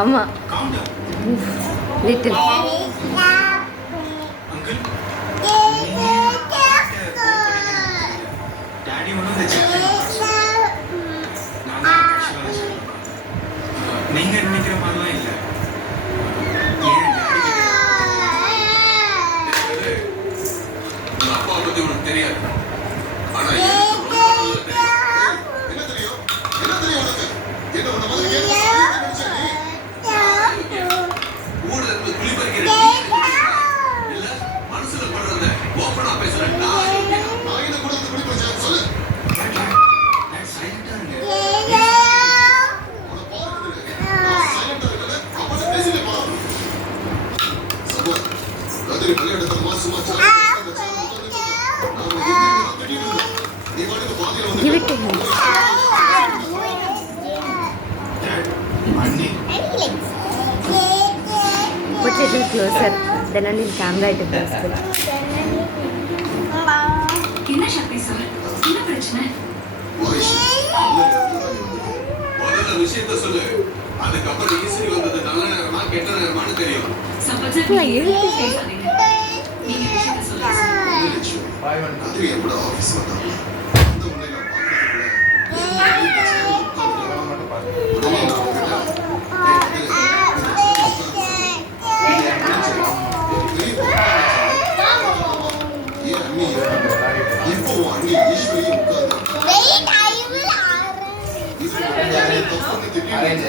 ஆமா லிட்டில் நீங்க நினைக்கிற மாதிரிலாம் இல்ல. அப்பா பத்தி உனக்கு தெரியாது. ஆனா மனசுல படுறத ஓப்பனா பேசுறேன். Give it to him. Put it little closer. Then only camera it goes good. என்ன சக்தி சார், என்ன பிரச்சனை? முதல்ல விஷயத்த சொல்லு. அதுக்கப்புறம் ஈஸ்வரி வந்தது நல்ல நேரமா கெட்ட நேரமானு தெரியும். சப்போஸ் பேசாதீங்க. நீங்க விஷயத்த சொல்லுங்க. அது எப்பட ஆபீஸ் வந்தா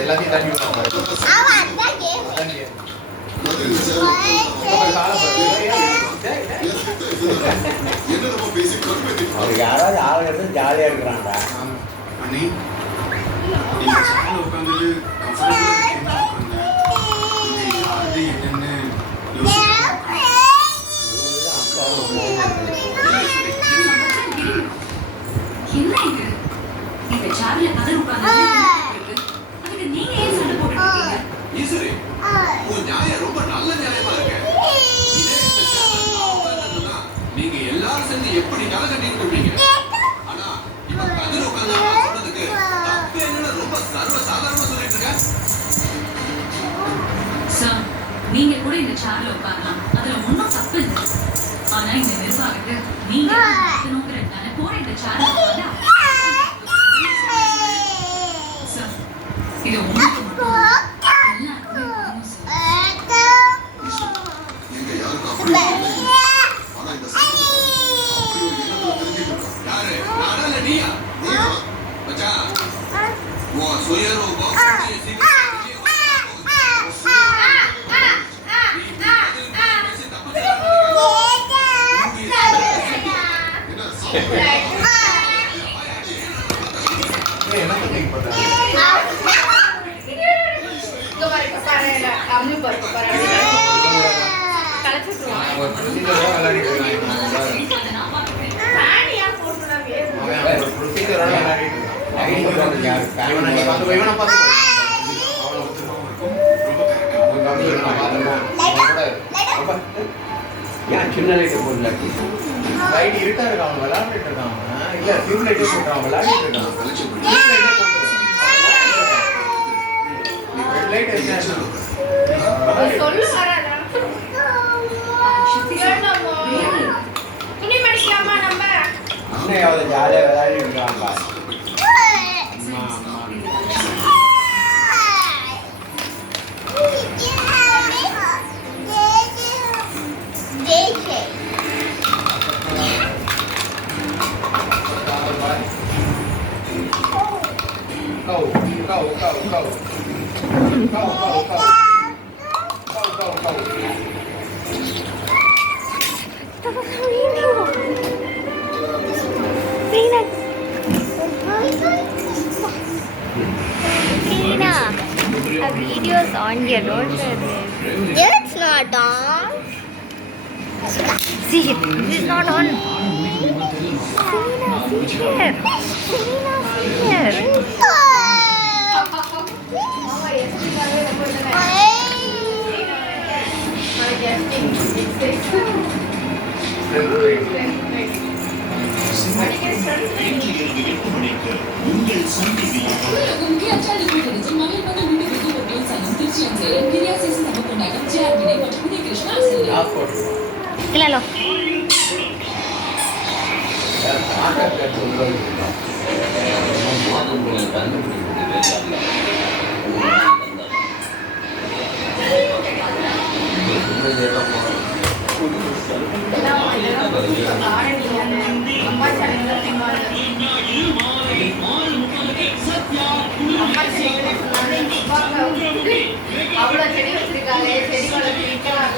எல்லாத்தையும் தண்ணி யாராவது ஆளுநர் ஜாலியா இருக்கிறாங்க. அண்ணி நீங்க சேர்ல உட்காந்துட்டு கம்ஃபர்டபுளா என்னன்னு என்ன இது? இந்த சேர்ல கதர் உட்கார்ந்து அதுக்கு நீங்க ஏன் சண்டை போட்டுட்டு இருக்கீங்க? ஈஸ்வரி உன் நியாயம் ரொம்ப நல்ல நியாயமா இருக்கு. இதே இந்த சேர்ல நான் உட்கார்ந்தா நீங்க எல்லாரும் சேர்ந்து எப்படி கலை கட்டிட்டு இருப்பீங்க. ஆனா இப்ப கதிர் உட்கார்ந்து சொன்னதுக்கு தப்பு என்னன்னு ரொம்ப சர்வ சாதாரணமா சொல்லிட்டு இருக்க. சார், நீங்க கூட இந்த சேர்ல உட்காரலாம், அதுல ஒன்றும் தப்பு இல்லை. ஆனா இந்த நிர்வாகத்தை நீங்க மாத்தணுங்கிறதுனால போற இந்த சேர்ல உட்கார்ந்தா சார், இது உங்களுக்கு மட்டும் எல்லாருக்குமே புரியும் சார். நீங்க யாருக்கு அப்படி இல்லை. ஆனா இந்த அப்படி ஒரு எண்ணத்துல தெரிஞ்சுக்கணும். யாரு நாடல நீயா மச்சான் உன் சுயரூபம் சின்ன லைட்டு போடல லைட் இருட்டா இருக்கான். அவன் விளையாண்டுட்டு இருக்கான். இல்ல டியூப் லைட்டே போட்டான். விளையாடிட்டு இருக்கான். லைட் ஜாலியா விளையாடிட்டு இருக்கான். A video is on here, don't you? It's not on. See, this is not on. Selena, see here. Selena, see here. இன்று இரவு 8 மணிக்கு உங்கள் சன் டிவியில். முக்கிய அச்சாணிகள் குறித்து மகளிர் மகள் வீட்டு வெகு ஒன்றியம் சங்கம் திருச்சி அஞ்சலம் கிரியாசேசி சமப்பொன்னாகம் ஜேஆர்பினை மற்றும் உதய கிருஷ்ணா ஆசிரியர் ஆஃப் போட்டு இல்லைல்லோ கான்ட்ராக்ட் சொல்றது அவ்வளோ செடி வச்சிருக்காங்க செடி வளர்த்து